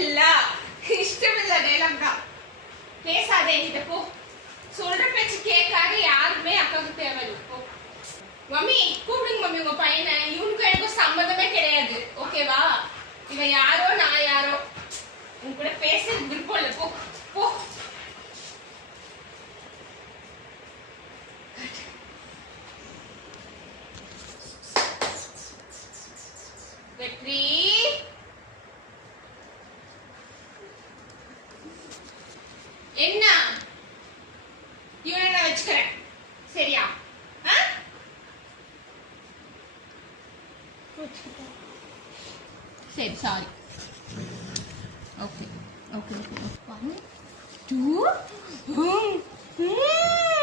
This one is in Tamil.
இல்ல இஷ்டமில்ல டேலாக் தான். பேசாதே என்கிட்ட போ. சொல்ற பேச்சு கேட்காத யாருமே அக்காவுக்கு தேவையில்லை. போ மம்மி கூப்பிடுங்க மம்மி உங்க பையனை. இவனுக்கும் எனக்கும் சம்மந்தமே கிடையாது. ஓகேவா? இவன் யாரோ நான் யாரோ. உன் கூட பேச விருப்பம் இல்லை. போ போ. வெற்றி என்ன இவனை நான் வச்சுக்கிறேன். சரியா? சரி சாரி. Okay okay okay 1 2